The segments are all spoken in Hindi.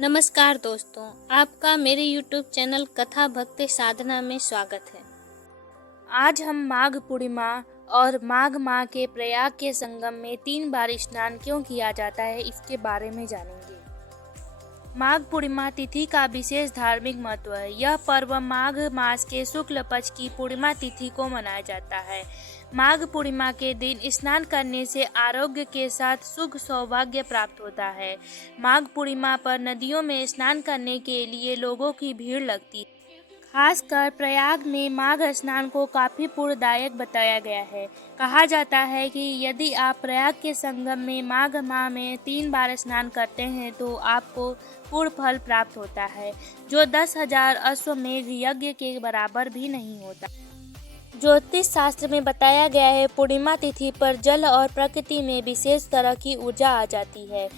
नमस्कार दोस्तों, आपका मेरे YouTube चैनल कथा भक्ति साधना में स्वागत है। आज हम माघ पूर्णिमा और माघ माह के प्रयाग के संगम में 3 बार स्नान क्यों किया जाता है, इसके बारे में जानेंगे। माघ पूर्णिमा तिथि का विशेष धार्मिक महत्व है। यह पर्व माघ मास के शुक्ल पक्ष की पूर्णिमा तिथि को मनाया जाता है। माघ पूर्णिमा के दिन स्नान करने से आरोग्य के साथ सुख सौभाग्य प्राप्त होता है। माघ पूर्णिमा पर नदियों में स्नान करने के लिए लोगों की भीड़ लगती है। खासकर प्रयाग में माघ स्नान को काफी पुण्यदायक बताया गया है। कहा जाता है कि यदि आप प्रयाग के संगम में माघ माह में 3 बार स्नान करते हैं तो आपको पूर्ण फल प्राप्त होता है, जो 10,000 अश्वमेध यज्ञ के बराबर भी नहीं होता। ज्योतिष शास्त्र में बताया गया है, पूर्णिमा तिथि पर जल और प्रकृति में विशेष तरह की ऊर्जा आ जाती है।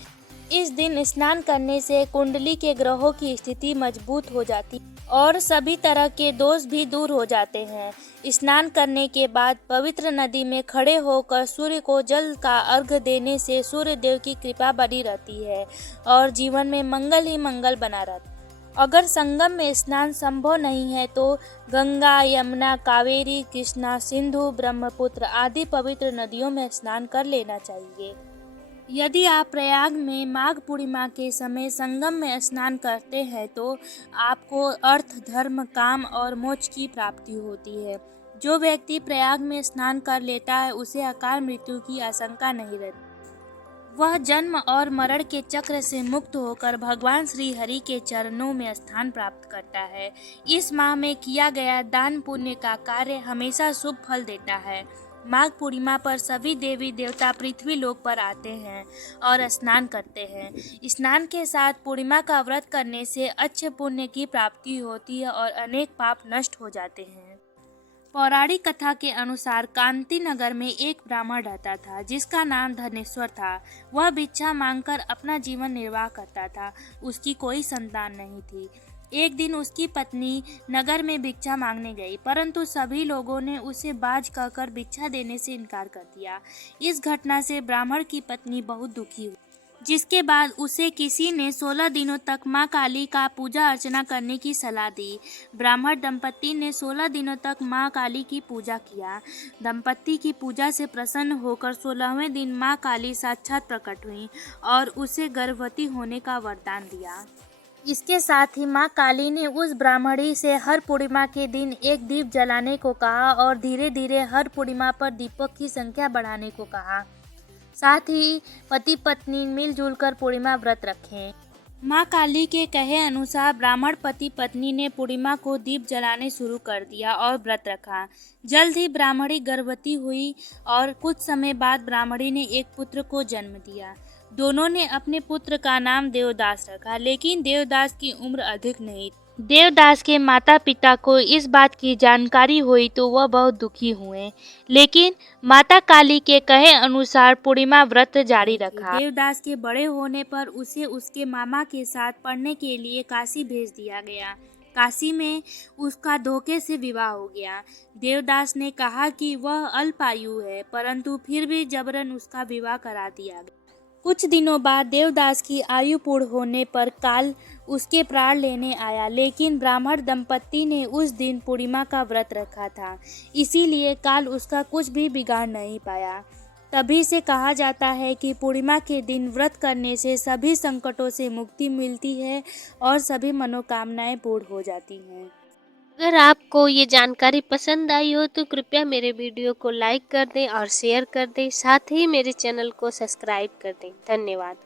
इस दिन स्नान करने से कुंडली के ग्रहों की स्थिति मजबूत हो जाती है और सभी तरह के दोष भी दूर हो जाते हैं। स्नान करने के बाद पवित्र नदी में खड़े होकर सूर्य को जल का अर्घ्य देने से सूर्य देव की कृपा बनी रहती है और जीवन में मंगल ही मंगल बना रहता है। अगर संगम में स्नान संभव नहीं है तो गंगा, यमुना, कावेरी, कृष्णा, सिंधु, ब्रह्मपुत्र आदि पवित्र नदियों में स्नान कर लेना चाहिए। यदि आप प्रयाग में माघ पूर्णिमा के समय संगम में स्नान करते हैं तो आपको अर्थ, धर्म, काम और मोक्ष की प्राप्ति होती है। जो व्यक्ति प्रयाग में स्नान कर लेता है उसे अकाल मृत्यु की आशंका नहीं रहती। वह जन्म और मरण के चक्र से मुक्त होकर भगवान श्री हरि के चरणों में स्थान प्राप्त करता है। इस माह में किया गया दान पुण्य का कार्य हमेशा शुभ फल देता है। माघ पूर्णिमा पर सभी देवी देवता पृथ्वी लोक पर आते हैं और स्नान करते हैं। स्नान के साथ पूर्णिमा का व्रत करने से अच्छे पुण्य की प्राप्ति होती है और अनेक पाप नष्ट हो जाते हैं। पौराणिक कथा के अनुसार कांति नगर में एक ब्राह्मण रहता था जिसका नाम धनेश्वर था। वह भिक्षा मांगकर अपना जीवन निर्वाह करता था। उसकी कोई संतान नहीं थी। एक दिन उसकी पत्नी नगर में भिक्षा मांगने गई, परंतु सभी लोगों ने उसे बाज कहकर भिक्षा देने से इनकार कर दिया। इस घटना से ब्राह्मण की पत्नी बहुत दुखी हुई, जिसके बाद उसे किसी ने 16 दिनों तक मां काली का पूजा अर्चना करने की सलाह दी। ब्राह्मण दंपत्ति ने 16 दिनों तक मां काली की पूजा किया। दंपत्ति की पूजा से प्रसन्न होकर 16वें दिन मां काली साक्षात प्रकट हुई और उसे गर्भवती होने का वरदान दिया। इसके साथ ही मां काली ने उस ब्राह्मणी से हर पूर्णिमा के दिन एक दीप जलाने को कहा और धीरे धीरे हर पूर्णिमा पर दीपक की संख्या बढ़ाने को कहा। साथ ही पति पत्नी मिलजुल कर पूर्णिमा व्रत रखें। मां काली के कहे अनुसार ब्राह्मण पति पत्नी ने पूर्णिमा को दीप जलाने शुरू कर दिया और व्रत रखा। जल्द ही ब्राह्मणी गर्भवती हुई और कुछ समय बाद ब्राह्मणी ने एक पुत्र को जन्म दिया। दोनों ने अपने पुत्र का नाम देवदास रखा, लेकिन देवदास की उम्र अधिक नहीं। देवदास के माता पिता को इस बात की जानकारी हुई तो वह बहुत दुखी हुए, लेकिन माता काली के कहे अनुसार पूर्णिमा व्रत जारी रखा। देवदास के बड़े होने पर उसे उसके मामा के साथ पढ़ने के लिए काशी भेज दिया गया। काशी में उसका धोखे से विवाह हो गया। देवदास ने कहा कि वह अल्पायु है, परंतु फिर भी जबरन उसका विवाह करा दिया गया। कुछ दिनों बाद देवदास की आयु पूर्ण होने पर काल उसके प्राण लेने आया, लेकिन ब्राह्मण दंपत्ति ने उस दिन पूर्णिमा का व्रत रखा था, इसीलिए काल उसका कुछ भी बिगाड़ नहीं पाया। तभी से कहा जाता है कि पूर्णिमा के दिन व्रत करने से सभी संकटों से मुक्ति मिलती है और सभी मनोकामनाएं पूर्ण हो जाती हैं। अगर आपको ये जानकारी पसंद आई हो तो कृपया मेरे वीडियो को लाइक कर दें और शेयर कर दें, साथ ही मेरे चैनल को सब्सक्राइब कर दें। धन्यवाद।